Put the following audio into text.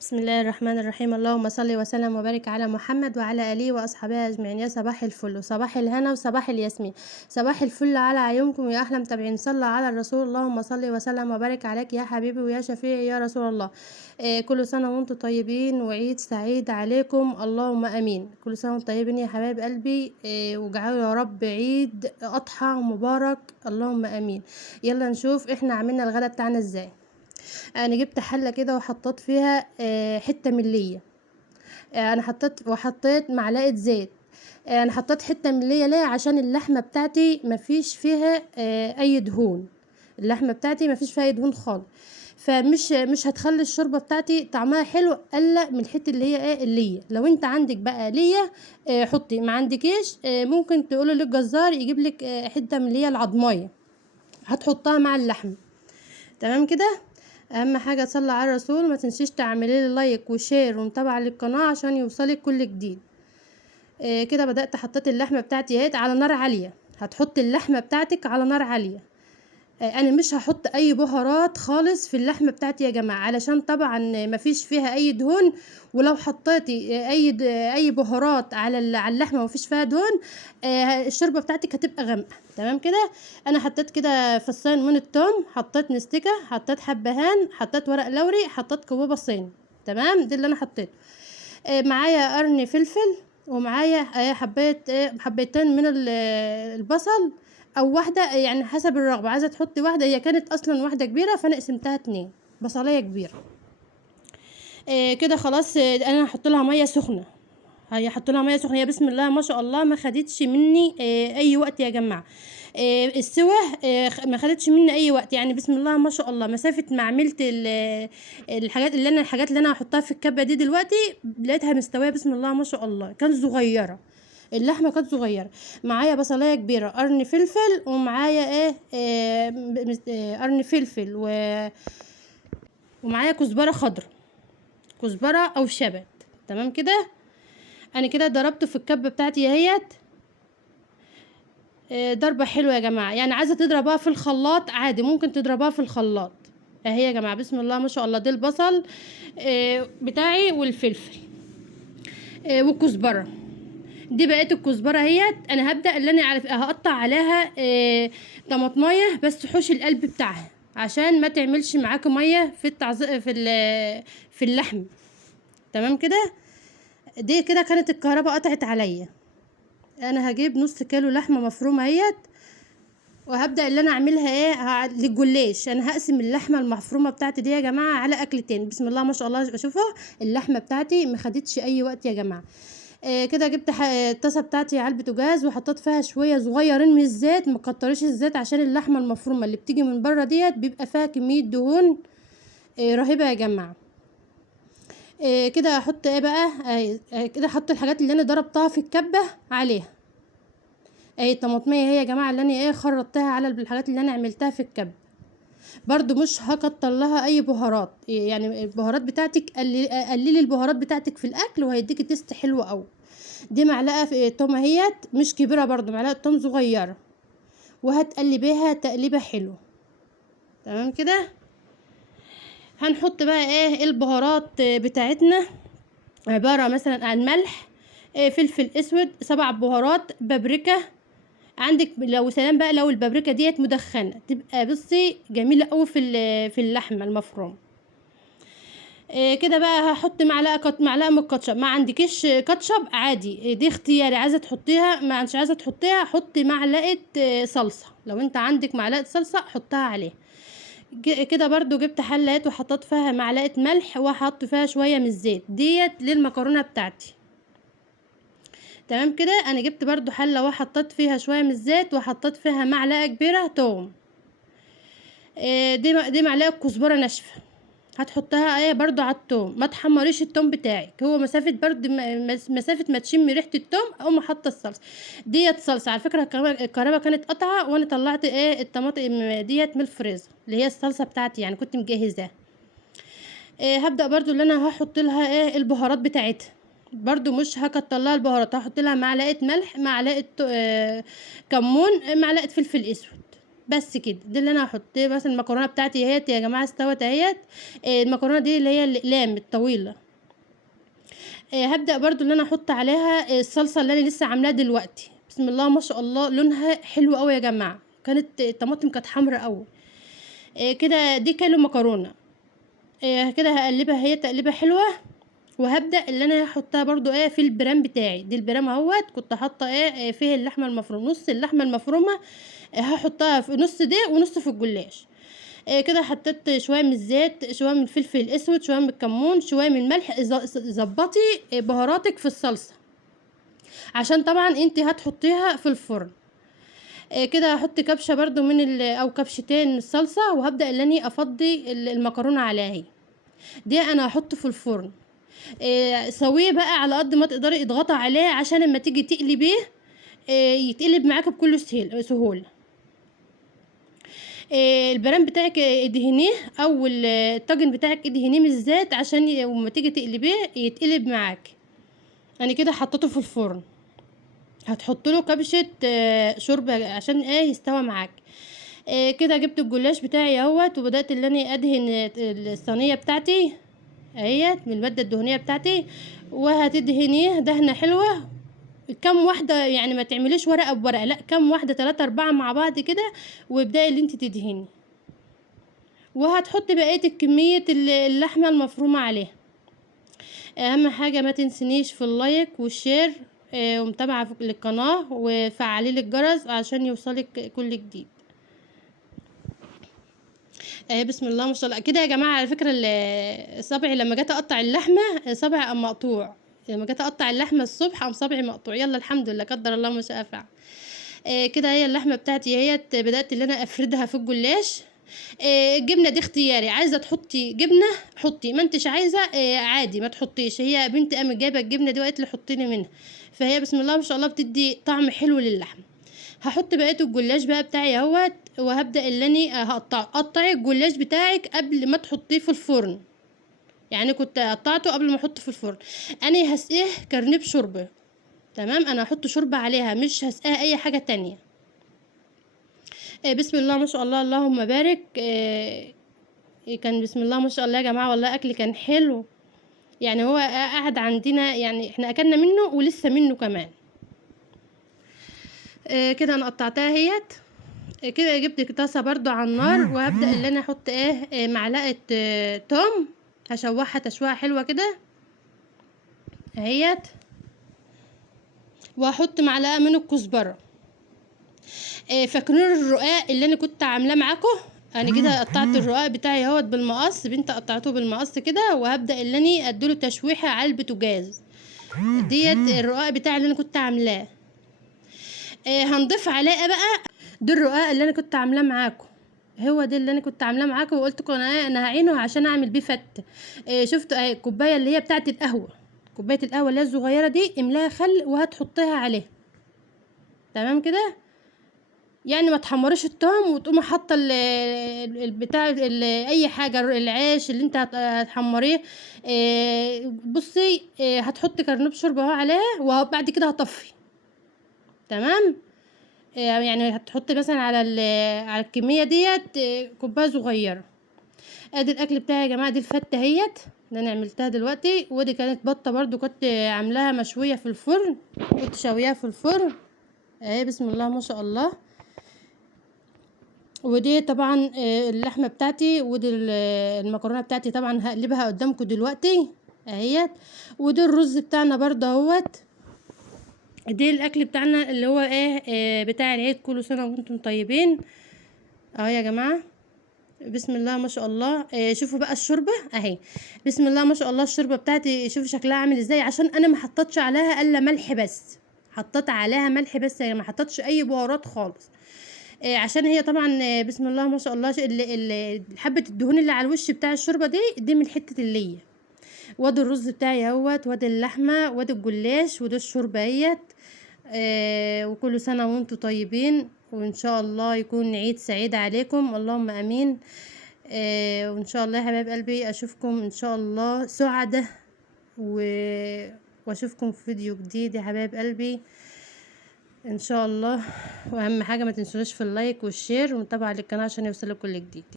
بسم الله الرحمن الرحيم. اللهم صل وسلم وبارك على محمد وعلى آله وأصحابه أجمعين. يا صباح الفل وصباح الهنا وصباح الياسمين. صباح الفل على عيونكم يا أحلى متابعين. صلى على الرسول. اللهم صل وسلم وبارك عليك يا حبيبي ويا شفيعي يا رسول الله. كل سنة وانتم طيبين وعيد سعيد عليكم، اللهم أمين. كل سنة وانتم طيبين يا حبايب قلبي، واجعلوا يا رب عيد أضحى مبارك، اللهم أمين. يلا نشوف احنا عملنا الغدا بتاعنا ازاي. انا جبت حله كده وحطيت فيها حته مليه. انا حطيت معلقه زيت. انا حطيت حته مليه ليه؟ عشان اللحمه بتاعتي مفيش فيها اي دهون. اللحمه بتاعتي مفيش فيها اي دهون خالص، فمش هتخلي الشوربه بتاعتي طعمها حلو الا من الحته اللي هي الليه. لو انت عندك بقى ليه حطي، ما عندكيش ممكن تقولي للجزار يجيب لك حته من اللي هي العضمايه، هتحطها مع اللحمه. تمام كده. اهم حاجه تصلي على الرسول، ما تنسيش تعملي لي لايك وشير ومتابعه للقناه عشان يوصلك كل جديد. كده بدات حطيت اللحمه بتاعتي اهي على نار عاليه. هتحطي اللحمه بتاعتك على نار عاليه. انا مش هحط اي بهارات خالص في اللحمه بتاعتي يا جماعه، علشان طبعا مفيش فيها اي دهون. ولو حطيتي اي بهارات على اللحمه ومفيش فيها دهون، الشوربه بتاعتك هتبقى غامقه. تمام كده. انا حطيت كده فصين من الثوم، حطيت مستكه، حطيت حبهان، حطيت ورق لوري، حطيت كوبابه صين. تمام، دي اللي انا حطيته. معايا قرن فلفل، ومعايا حبيتين من البصل، او واحده يعني حسب الرغبه. عايزه تحطي واحده، هي كانت اصلا واحده كبيره فانا قسمتها اتنين، بصلايه كبيره. كده خلاص. انا هحط لها ميه سخنه. هي حط لها ميه سخنه، هي بسم الله ما شاء الله ما خدتش مني اي وقت يا جماعه. السوى ما خدتش مني اي وقت، يعني بسم الله ما شاء الله. مسافه ما عملت الحاجات اللي انا هحطها في الكبه دي دلوقتي، لقيتها مستويه بسم الله ما شاء الله. كانت صغيره، اللحمه كانت صغيره. معايا بصلايه كبيره، قرن فلفل، ومعايا قرن فلفل ومعايا كزبره خضراء، كزبره او شبت. تمام كده. انا كده ضربته في الكبه بتاعتي اهيت. ضربه حلوه يا جماعه، يعني عايزه تضربها في الخلاط عادي ممكن تضربها في الخلاط. اهي يا جماعه بسم الله ما شاء الله. ده البصل بتاعي والفلفل والكزبره. دي بقيت الكزبره اهيت. انا هبدا اللي انا هقطع عليها طماطمايه، بس حوش القلب بتاعها عشان ما تعملش معاكي ميه في اللحم. تمام كده. دي كده كانت الكهرباء قطعت عليا. انا هجيب نص كيلو لحمه مفرومه اهيت، وهبدا اللي انا اعملها للجلاش. انا هقسم اللحمه المفرومه بتاعتي دي يا جماعه على اكلتين. بسم الله ما شاء الله. شوفوا اللحمه بتاعتي ما خدتش اي وقت يا جماعه. كده جبت الطاسه بتاعتي على البوتاجاز، وحطيت فيها شويه صغيرين من الزيت. ما كتريش الزيت عشان اللحمه المفرومه اللي بتيجي من بره ديت بيبقى فيها كميه دهون رهيبه يا جماعه. كده احط بقى. كده احط الحاجات اللي انا ضربتها في الكبه عليها. الطماطميه هي يا جماعه اللي انا خرطتها على الحاجات اللي انا عملتها في الكبه. برضو مش هكتر لها اي بهارات، يعني البهارات بتاعتك قللي البهارات بتاعتك في الاكل وهيديكي تيست حلو قوي. دي معلقه في توم اهيت مش كبيره، برضو معلقه توم صغيره، وهتقلبيها تقليبه حلوه. تمام كده. هنحط بقى البهارات بتاعتنا. عباره مثلا عن ملح، فلفل اسود، 7 بهارات، بابريكا. عندك لو سلام بقى لو البابريكا ديت مدخنه تبقى بصي جميله قوي في اللحمه المفرومه. كده بقى هحط معلقه من الكاتشب. ما عندكيش كاتشب عادي، دي اختياري. عايزه تحطيها، ما انتش عايزه تحطيها حطي معلقه صلصه. لو انت عندك معلقه صلصه حطها عليه. كده برضو جبت حلات وحطيت فيها معلقه ملح، وحط فيها شويه من الزيت ديت للمكرونه بتاعتي. تمام كده. انا جبت برضو حله وحطيت فيها شويه من الزيت، وحطيت فيها معلقه كبيره توم. دي معلقه كزبره ناشفه هتحطها برضو على التوم. ما تحمريش التوم بتاعك، هو مسافه برضو مسافه ما تشمي ريحه التوم اقوم حاطه الصلصه ديت. صلصه على فكره الكهرباء كانت قطعه، وانا طلعت الطماطم ديت من الفريزر اللي هي الصلصه بتاعتي، يعني كنت مجهزاها. هبدا برضو اللي انا هحط لها البهارات بتاعتها. برضو مش هكتر لها البهارات، هحط لها معلقه ملح، معلقه كمون، معلقه فلفل اسود. بس كده. دي اللي انا هحط. مثلا المكرونه بتاعتي اهيت يا جماعه استوت اهيت. المكرونه دي اللي هي الاقلام الطويله. هبدا برضو ان انا احط عليها الصلصه اللي انا لسه عاملاها دلوقتي. بسم الله ما شاء الله، لونها حلو قوي يا جماعه. كانت الطماطم كانت حمرا قوي. كده دي كيلو مكرونه. كده هقلبها هي تقليبه حلوه. وهبدا اللي انا هحطها برضو في البرام بتاعي. دي البرام اهوت كنت حاطه فيه اللحمه المفرومه، نص اللحمه المفرومه هحطها في نص ده ونص في الجلاش. كده حطيت شويه من الزيت، شويه من الفلفل الاسود، شويه من الكمون، شويه من الملح. ظبطي بهاراتك في الصلصه عشان طبعا انت هتحطيها في الفرن. كده هحط كبشه برضو او كبشتين من الصلصه. وهبدا اللي اني افضي المكرونه عليها. دي انا هحطه في الفرن. سويه بقى على قد ما تقدري، اضغطي عليه عشان لما تيجي تقلبيه يتقلب معاك بكل سهوله. البرام بتاعك ادهنيه، او الطاجن بتاعك ادهنيه من الزيت عشان لما تيجي تقلبيه يتقلب معاك. انا كده حطيته في الفرن. هتحط له كبشه شوربه عشان يستوى معاك. كده جبت الجلاش بتاعي اهوت، وبدات اللي انا ادهن الصينيه بتاعتي اهيت من الماده الدهنيه بتاعتي. وهتدهنيه دهنه حلوه. كم واحده يعني، ما تعمليش ورقه بورقه، لا كم واحده 3 4 مع بعض كده. وابداي اللي انت تدهني. وهتحطي بقيه الكميه اللحمه المفرومه عليها. اهم حاجه ما تنسنيش في اللايك والشير ومتابعه للقناه، وفعلي لي الجرس عشان يوصلك كل جديد. بسم الله ما شاء الله. كده يا جماعه على فكره صبعي لما جيت اقطع اللحمه صبعي قام مقطوع. لما جيت اقطع اللحمه الصبح قام صبعي مقطوع. يلا الحمد لله، قدر الله ما شاء فعل. كده هي اللحمه بتاعتي اهيت. بدات اللي انا افردها في الجلاش. الجبنه دي اختياري، عايزه تحطي جبنه حطي، ما انتش عايزه عادي ما تحطيش. هي بنتي قامت جايبه الجبنه دي وقالت لي حطي لي منها. فهي بسم الله ما شاء الله بتدي طعم حلو للحم. هحط بقيه الجلاش بقى بتاعي اهوت. وهبدا اللي انا قطعي الجلاش بتاعك قبل ما تحطيه في الفرن. يعني كنت قطعته قبل ما احطه في الفرن. انا هسقيه كرنيب شوربه. تمام، انا هحط شوربه عليها، مش هسقيها اي حاجه تانية. بسم الله ما شاء الله، اللهم بارك. كان بسم الله ما شاء الله يا جماعه، والله اكل كان حلو. يعني هو قاعد عندنا، يعني احنا اكلنا منه ولسه منه كمان. كده انا قطعتها اهيت. كده جبت طاسه برضو على النار. وهبدا اللي انا احط معلقه توم. هشوحها تشويحه حلوه كده اهيت. وهحط معلقه من الكزبره. فاكرين الرقاق اللي انا كنت عاملاه معاكم؟ انا كده قطعت الرقاق بتاعي اهوت بالمقص. بنت قطعته بالمقص كده. وهبدا اللي انا اديله تشويحه على البوتاجاز. ديت الرقاق بتاعي اللي انا كنت عاملاه. هنضيف عليه بقى. ده الرقاق اللي انا كنت عاملاه معاكم. هو ده اللي انا كنت عاملاه معاكم. وقلت لكم انا هعينه عشان اعمل بيه فته. شفتوا اهي الكوبايه اللي هي بتاعه القهوه. كوبايه القهوه اللي هي الصغيره دي املاها خل وهتحطيها عليها. تمام كده. يعني ما تحمريش التوم وتقومي حاطه البتاع اي حاجه، العيش اللي انت هتحمريه. بصي هتحطي كرنب شوربه اهو عليها. وبعد كده هطفي. تمام. يعني هتحطي مثلا على الكميه ديت كوبايه صغيره. ادي الاكل بتاعي يا جماعه. دي الفته اهيت اللي انا عملتها دلوقتي. ودي كانت بطه برضو كنت عاملاها مشويه في الفرن. كنت شويها في الفرن اهي. بسم الله ما شاء الله. ودي طبعا اللحمه بتاعتي. ودي المكرونه بتاعتي طبعا هقلبها قدامكم دلوقتي اهيت. ودي الرز بتاعنا برضه اهوت. دي الاكل بتاعنا اللي هو بتاع العيد. كل سنه وانتم طيبين اهو يا جماعه. بسم الله ما شاء الله. شوفوا بقى الشوربه اهي. بسم الله ما شاء الله. الشوربه بتاعتي شوفوا شكلها عامل ازاي. عشان انا ما حطيتش عليها الا ملح بس. حطيت عليها ملح بس يعني ما حطيتش اي بهارات خالص. عشان هي طبعا بسم الله ما شاء الله حبه الدهون اللي على الوش بتاع الشوربه دي من حته الليه. وادي الرز بتاعي اهوت. وادي اللحمه. وادي الجلاش. وادي الشوربه اهيت. وكل سنه وانتم طيبين. وان شاء الله يكون عيد سعيد عليكم، اللهم امين. وان شاء الله يا حبايب قلبي اشوفكم ان شاء الله سعدة واشوفكم في فيديو جديد يا حبايب قلبي. ان شاء الله. واهم حاجه ما تنسوناش في اللايك والشير والمتابعه للقناه عشان يوصلك كل جديد.